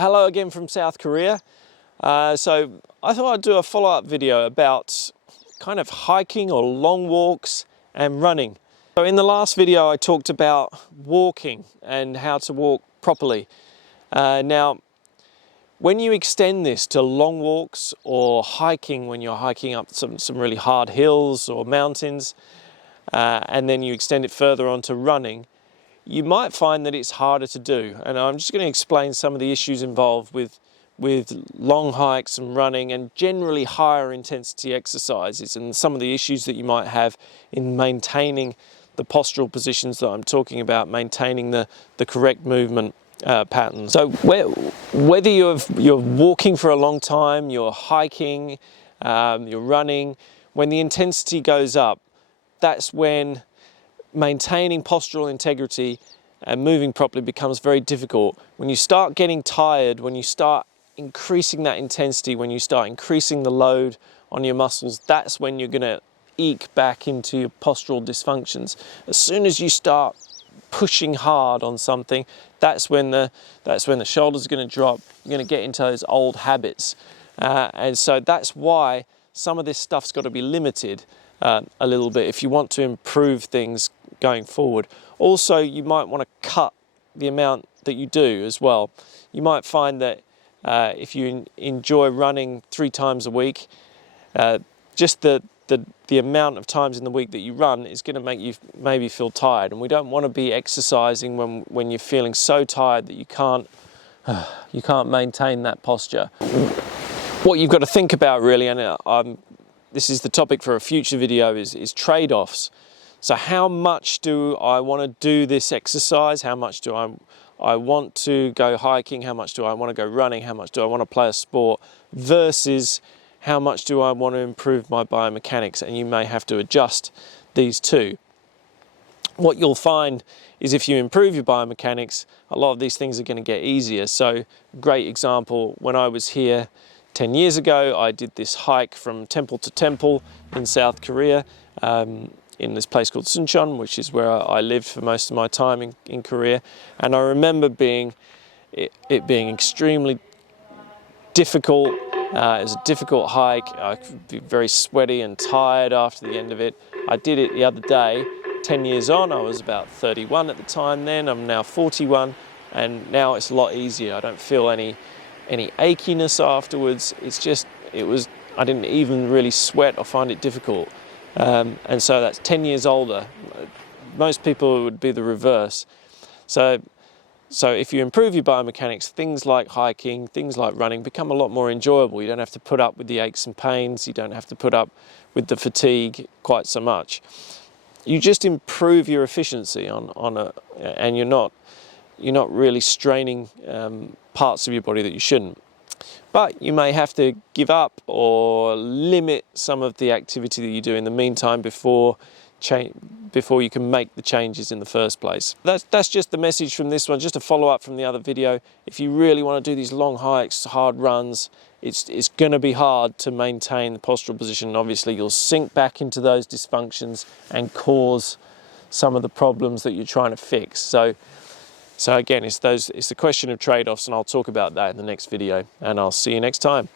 Hello again from South Korea. So I thought I'd do a follow-up video about kind of hiking or long walks and running. So in the last video I talked about walking and how to walk properly. Now when you extend this to long walks or hiking, when you're hiking up some really hard hills or mountains, and then you extend it further on to running, you might find that it's harder to do. And I'm just going to explain some of the issues involved with long hikes and running and generally higher intensity exercises, and some of the issues that you might have in maintaining the postural positions that I'm talking about, maintaining the correct movement pattern. So whether you're walking for a long time, you're hiking, you're running, when the intensity goes up, that's when maintaining postural integrity and moving properly becomes very difficult. When you start getting tired, when you start increasing that intensity, when you start increasing the load on your muscles, that's when you're going to eke back into your postural dysfunctions. As soon as you start pushing hard on something, that's when the shoulders are going to drop. You're going to get into those old habits, and so that's why some of this stuff's got to be limited a little bit if you want to improve things going forward. Also, you might want to cut the amount that you do as well. You might find that if you enjoy running 3 times a week, just the amount of times in the week that you run is going to make you maybe feel tired, and we don't want to be exercising when you're feeling so tired that you can't maintain that posture. What you've got to think about really, and this is the topic for a future video, is trade-offs. So how much do I want to do this exercise? How much do I want to go hiking? How much do I want to go running? How much do I want to play a sport? Versus how much do I want to improve my biomechanics? And you may have to adjust these two. What you'll find is if you improve your biomechanics, a lot of these things are going to get easier. So great example, when I was here 10 years ago, I did this hike from temple to temple in South Korea, in this place called Suncheon, which is where I lived for most of my time in Korea. And I remember it being extremely difficult. It was a difficult hike. I could be very sweaty and tired after the end of it. I did it the other day, 10 years on. I was about 31 at the time then. I'm now 41, and now it's a lot easier. I don't feel any achiness afterwards. I didn't even really sweat or find it difficult. And so that's 10 years older. Most people it would be the reverse. So if you improve your biomechanics, things like hiking, things like running become a lot more enjoyable. You don't have to put up with the aches and pains. You don't have to put up with the fatigue quite so much. You just improve your efficiency and you're not really straining parts of your body that you shouldn't. But you may have to give up or limit some of the activity that you do in the meantime before you can make the changes in the first place. That's just the message from this one, just a follow-up from the other video. If you really want to do these long hikes, hard runs, it's going to be hard to maintain the postural position. Obviously, you'll sink back into those dysfunctions and cause some of the problems that you're trying to fix. So again, it's the question of trade-offs, and I'll talk about that in the next video, and I'll see you next time.